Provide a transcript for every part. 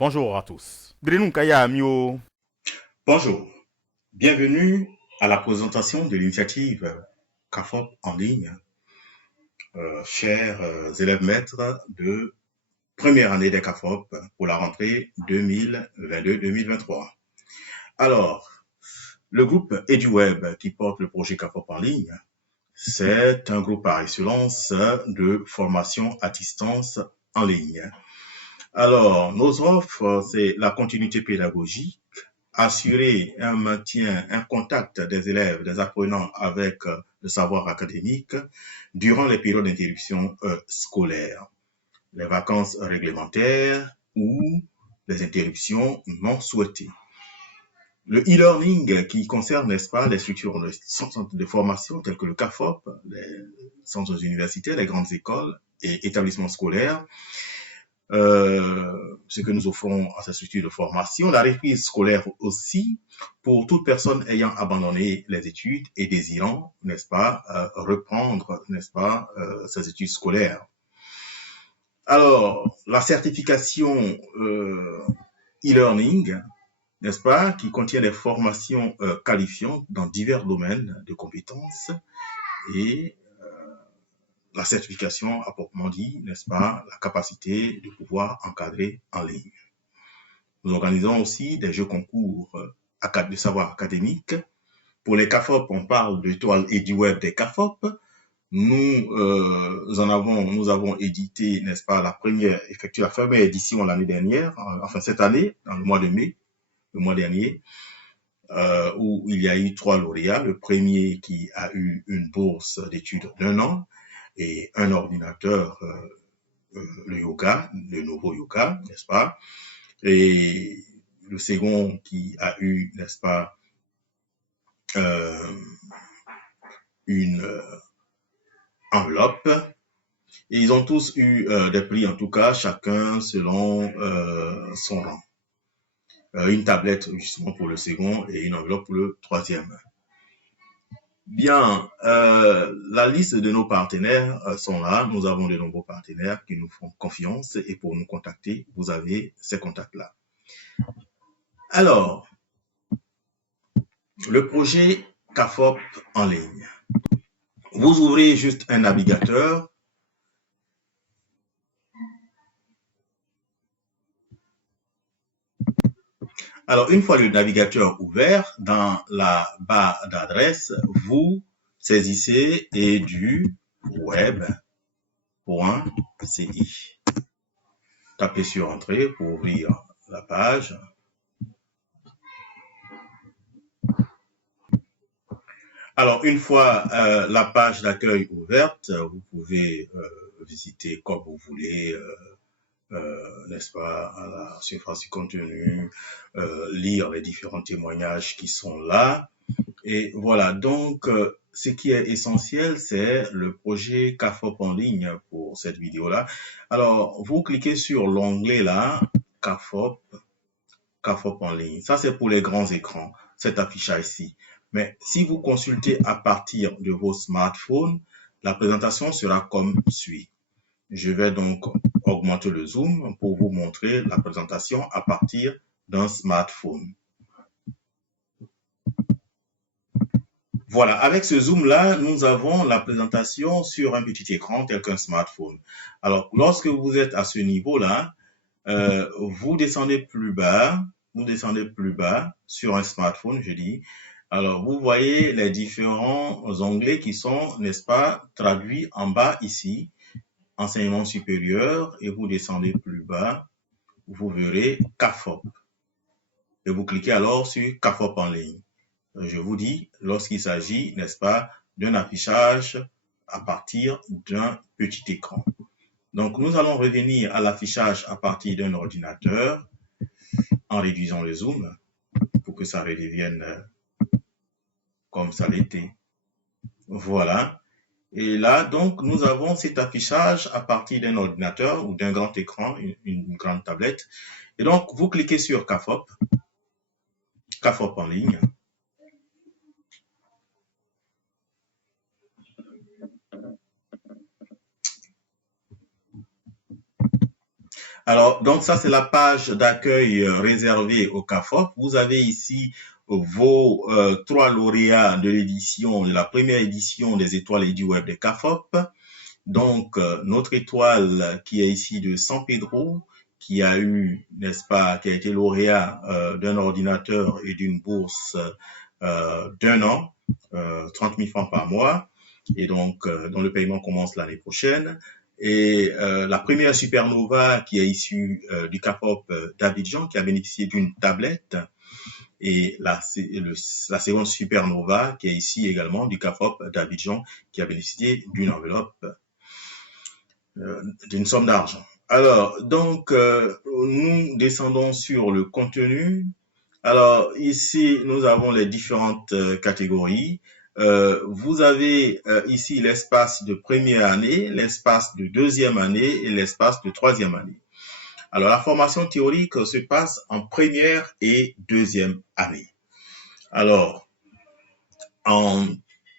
Bonjour à tous. Drenun kaya amio. Bonjour, bienvenue à la présentation de l'initiative CAFOP en ligne, chers élèves maîtres de première année des CAFOP pour la rentrée 2022-2023. Alors, le groupe EduWeb qui porte le projet CAFOP en ligne, c'est un groupe par excellence de formation à distance en ligne. Alors, nos offres, c'est la continuité pédagogique, assurer un maintien, un contact des élèves, des apprenants avec le savoir académique durant les périodes d'interruption scolaire, les vacances réglementaires ou les interruptions non souhaitées. Le e-learning qui concerne, n'est-ce pas, les structures, les centres de formation tels que le CAFOP, les centres universitaires, les grandes écoles et établissements scolaires, ce que nous offrons à cette structure de formation, la reprise scolaire aussi pour toute personne ayant abandonné les études et désirant, n'est-ce pas, reprendre, n'est-ce pas, ses études scolaires. Alors, la certification e-learning, n'est-ce pas, qui contient des formations qualifiantes dans divers domaines de compétences et la certification à proprement dit, n'est-ce pas, la capacité de pouvoir encadrer en ligne. Nous organisons aussi des jeux concours de savoir académique. Pour les CAFOP, on parle de toile et du web des CAFOP. Nous avons édité, n'est-ce pas, effectué la première édition l'année dernière, enfin cette année, dans le mois de mai, le mois dernier, où il y a eu 3 lauréats. Le premier qui a eu une bourse d'études d'1 an et un ordinateur, le yoga, le nouveau yoga, n'est-ce pas? Et le second qui a eu, n'est-ce pas, euh, une enveloppe. Et ils ont tous eu des prix, en tout cas, chacun selon son rang. Une tablette justement pour le second et une enveloppe pour le troisième. Bien, la liste de nos partenaires sont là. Nous avons de nombreux partenaires qui nous font confiance et pour nous contacter, vous avez ces contacts-là. Alors, le projet CAFOP en ligne. Vous ouvrez juste un navigateur. Alors, une fois le navigateur ouvert, dans la barre d'adresse, vous saisissez eduweb.ci. Tapez sur Entrée pour ouvrir la page. Alors, une fois la page d'accueil ouverte, vous pouvez visiter comme vous voulez, n'est-ce pas, à la surface du contenu, lire les différents témoignages qui sont là. Et voilà, donc, ce qui est essentiel, c'est le projet CAFOP en ligne pour cette vidéo-là. Alors, vous cliquez sur l'onglet là, CAFOP en ligne. Ça, c'est pour les grands écrans, cet affichage ici. Mais si vous consultez à partir de vos smartphones, la présentation sera comme suit. Je vais donc augmenter le zoom pour vous montrer la présentation à partir d'un smartphone. Voilà, avec ce zoom-là, nous avons la présentation sur un petit écran tel qu'un smartphone. Alors, lorsque vous êtes à ce niveau-là, vous descendez plus bas sur un smartphone, je dis. Alors, vous voyez les différents onglets qui sont, n'est-ce pas, traduits en bas ici, enseignement supérieur, et vous descendez plus bas, vous verrez CAFOP. Et vous cliquez alors sur CAFOP en ligne. Je vous dis, lorsqu'il s'agit, n'est-ce pas, d'un affichage à partir d'un petit écran. Donc, nous allons revenir à l'affichage à partir d'un ordinateur en réduisant le zoom pour que ça redevienne comme ça l'était. Voilà. Et là, donc, nous avons cet affichage à partir d'un ordinateur ou d'un grand écran, une grande tablette. Et donc, vous cliquez sur CAFOP en ligne. Alors, donc ça, c'est la page d'accueil réservée au CAFOP. Vous avez ici vos 3 lauréats de l'édition, de la première édition des étoiles et du web de CAFOP. Donc, notre étoile qui est ici de San Pedro, qui a eu, n'est-ce pas, qui a été lauréat d'un ordinateur et d'une bourse d'1 an, 30 000 francs par mois, et donc dont le paiement commence l'année prochaine. Et la première supernova qui est issue du CAFOP d'Abidjan, qui a bénéficié d'une tablette, et la seconde supernova qui est ici également du CAFOP d'Abidjan, qui a bénéficié d'une enveloppe, d'une somme d'argent. Alors, donc, nous descendons sur le contenu. Alors, ici, nous avons les différentes catégories. Vous avez ici l'espace de première année, l'espace de deuxième année et l'espace de troisième année. Alors, la formation théorique se passe en première et deuxième année. Alors, en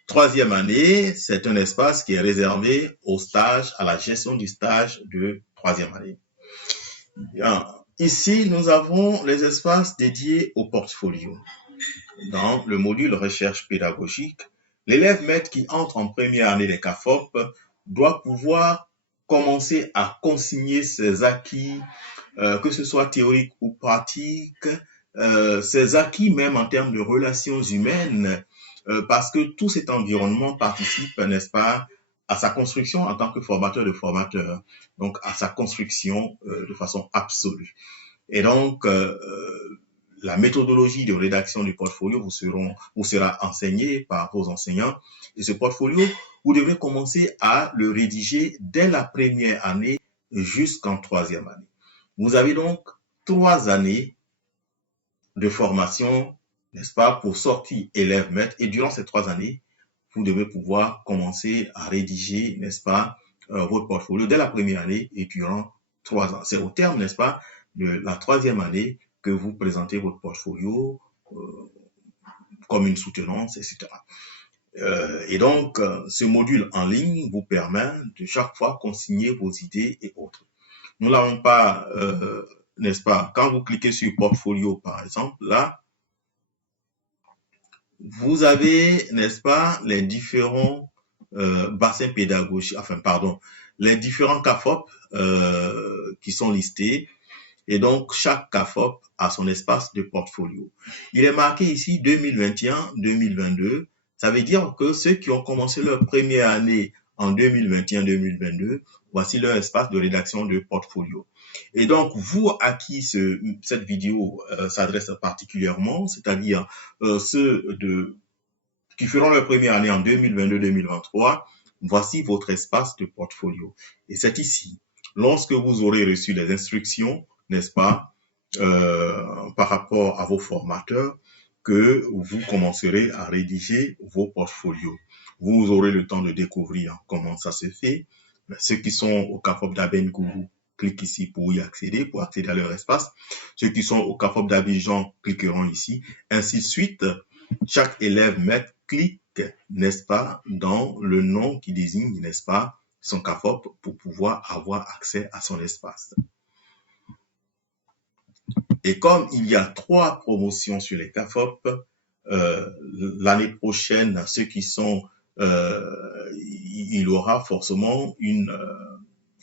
troisième année, c'est un espace qui est réservé au stage, à la gestion du stage de troisième année. Bien. Ici, nous avons les espaces dédiés au portfolio. Dans le module recherche pédagogique, l'élève maître qui entre en première année des CAFOP doit pouvoir commencer à consigner ses acquis, que ce soit théorique ou pratique, ses acquis même en termes de relations humaines, parce que tout cet environnement participe, n'est-ce pas, à sa construction en tant que formateur de formateurs, donc à sa construction de façon absolue. Et donc, la méthodologie de rédaction du portfolio vous sera enseignée par vos enseignants. Et ce portfolio, vous devrez commencer à le rédiger dès la première année jusqu'en troisième année. Vous avez donc 3 années de formation, n'est-ce pas, pour sortir élève maître. Et durant ces 3 années, vous devez pouvoir commencer à rédiger, n'est-ce pas, votre portfolio dès la première année et durant 3 ans. C'est au terme, n'est-ce pas, de la troisième année que vous présentez votre portfolio comme une soutenance, etc. Et donc, ce module en ligne vous permet de chaque fois consigner vos idées et autres. Nous n'avons pas, n'est-ce pas, quand vous cliquez sur portfolio, par exemple, là, vous avez, n'est-ce pas, les différents bassins pédagogiques, les différents CAFOP qui sont listés. Et donc, chaque CAFOP a son espace de portfolio. Il est marqué ici 2021-2022. Ça veut dire que ceux qui ont commencé leur première année en 2021-2022, voici leur espace de rédaction de portfolio. Et donc, vous à qui cette vidéo s'adresse particulièrement, c'est-à-dire ceux qui feront leur première année en 2022-2023, voici votre espace de portfolio. Et c'est ici, lorsque vous aurez reçu les instructions, n'est-ce pas, par rapport à vos formateurs, que vous commencerez à rédiger vos portfolios. Vous aurez le temps de découvrir comment ça se fait. Ceux qui sont au CAFOP d'Abengourou, cliquent ici pour y accéder, pour accéder à leur espace. Ceux qui sont au CAFOP d'Abidjan cliqueront ici. Ainsi de suite, chaque élève maître clique, n'est-ce pas, dans le nom qui désigne, n'est-ce pas, son CAFOP pour pouvoir avoir accès à son espace. Et comme il y a 3 promotions sur les CAFOP, l'année prochaine, ceux qui sont, il y aura forcément une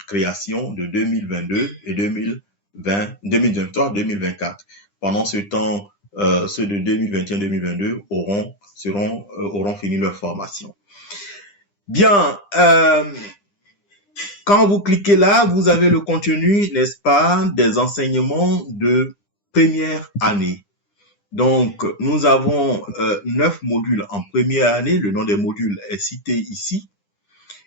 création de 2022 et 2023-2024. Pendant ce temps, ceux de 2021-2022 auront fini leur formation. Bien, quand vous cliquez là, vous avez le contenu, n'est-ce pas, des enseignements de première année. Donc, nous avons 9 modules en première année. Le nom des modules est cité ici.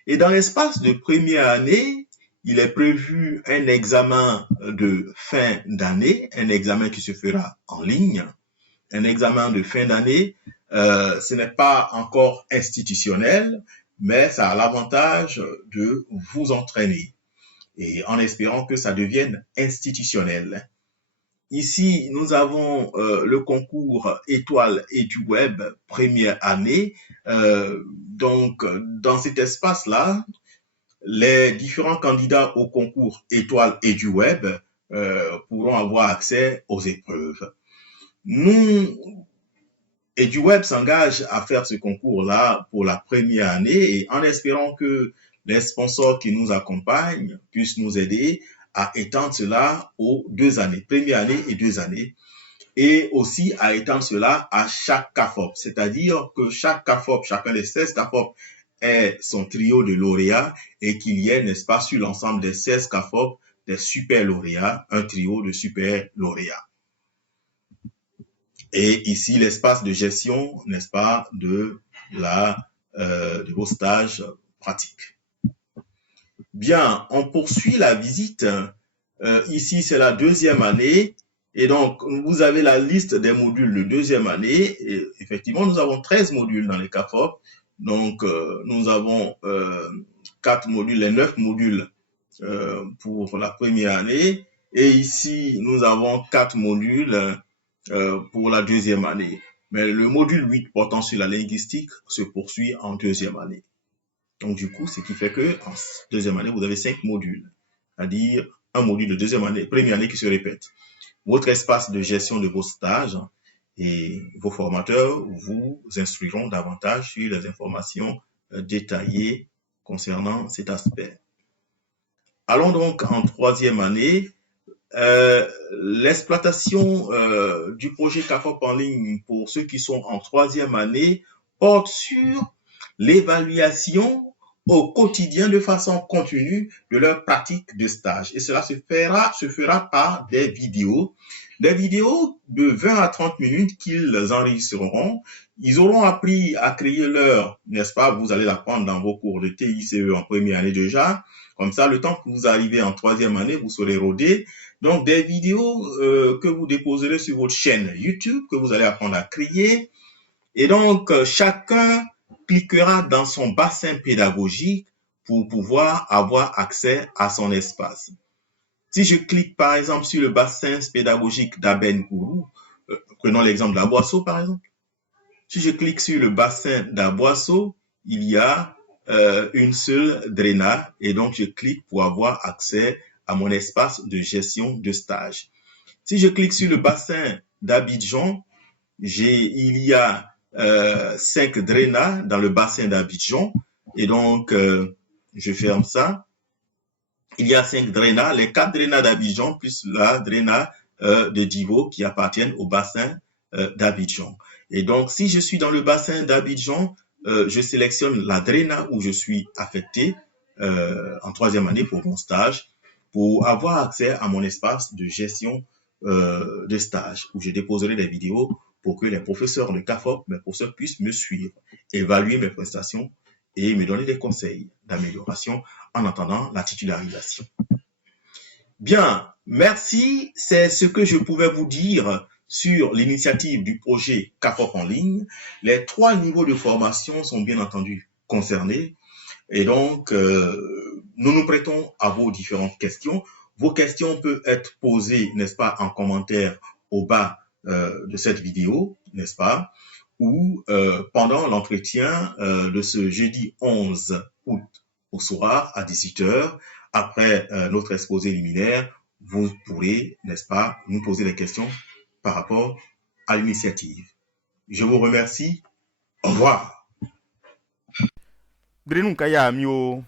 Et dans l'espace de première année, il est prévu un examen de fin d'année, un examen qui se fera en ligne. Un examen de fin d'année, ce n'est pas encore institutionnel, mais ça a l'avantage de vous entraîner et en espérant que ça devienne institutionnel. Ici, nous avons le concours Étoile et du Web première année. Donc, dans cet espace-là, les différents candidats au concours Étoile et du Web pourront avoir accès aux épreuves. Nous, EduWeb s'engage à faire ce concours-là pour la première année et en espérant que les sponsors qui nous accompagnent puissent nous aider à étendre cela aux 2 années, première année et 2 années, et aussi à étendre cela à chaque CAFOP, c'est-à-dire que chaque CAFOP, chacun des 16 CAFOP ait son trio de lauréats et qu'il y ait, n'est-ce pas, sur l'ensemble des 16 CAFOP, des super lauréats, un trio de super lauréats. Et ici, l'espace de gestion, n'est-ce pas, de vos stages pratiques. Bien, on poursuit la visite. Ici, c'est la 2e année. Et donc, vous avez la liste des modules de 2e année. Et effectivement, nous avons 13 modules dans les CAFOP. Donc, nous avons 4 modules, les 9 modules pour la première année. Et ici, nous avons 4 modules pour la 2e année. Mais le module 8 portant sur la linguistique se poursuit en 2e année. Donc, du coup, ce qui fait que en 2e année, vous avez 5 modules, c'est-à-dire un module de 2e année, première année qui se répète. Votre espace de gestion de vos stages et vos formateurs vous instruiront davantage sur les informations détaillées concernant cet aspect. Allons donc en 3e année. L'exploitation du projet CAFOP en ligne pour ceux qui sont en 3e année porte sur l'évaluation au quotidien de façon continue de leur pratique de stage. Et cela se fera par des vidéos de 20 à 30 minutes qu'ils enregistreront. Ils auront appris à créer leur, n'est-ce pas, vous allez l'apprendre dans vos cours de TICE en première année déjà. Comme ça, le temps que vous arrivez en 3e année, vous serez rodé. Donc, des vidéos que vous déposerez sur votre chaîne YouTube, que vous allez apprendre à créer. Et donc, chacun cliquera dans son bassin pédagogique pour pouvoir avoir accès à son espace. Si je clique, par exemple, sur le bassin pédagogique d'Aben Kourou, prenons l'exemple d'Aboisseau, par exemple. Si je clique sur le bassin d'Aboisseau, il y a une seule DRENA et donc je clique pour avoir accès à mon espace de gestion de stage. Si je clique sur le bassin d'Abidjan, il y a 5 DRENA dans le bassin d'Abidjan et donc je ferme ça. Il y a 5 DRENA, les 4 DRENA d'Abidjan plus la DRENA de Divo qui appartiennent au bassin d'Abidjan. Et donc, si je suis dans le bassin d'Abidjan, je sélectionne la DRENA où je suis affecté en 3e année pour mon stage, pour avoir accès à mon espace de gestion de stage, où je déposerai des vidéos pour que les professeurs de CAFOP, mes professeurs puissent me suivre, évaluer mes prestations et me donner des conseils d'amélioration en attendant la titularisation. Bien, merci. C'est ce que je pouvais vous dire sur l'initiative du projet CAFOP en ligne. Les 3 niveaux de formation sont bien entendu concernés. Et donc, nous nous prêtons à vos différentes questions. Vos questions peuvent être posées, n'est-ce pas, en commentaire au bas de cette vidéo, n'est-ce pas, ou pendant l'entretien de ce jeudi 11 août au soir à 18h, après notre exposé liminaire, vous pourrez, n'est-ce pas, nous poser des questions par rapport à l'initiative. Je vous remercie. Au revoir. Dre nunca ya mi o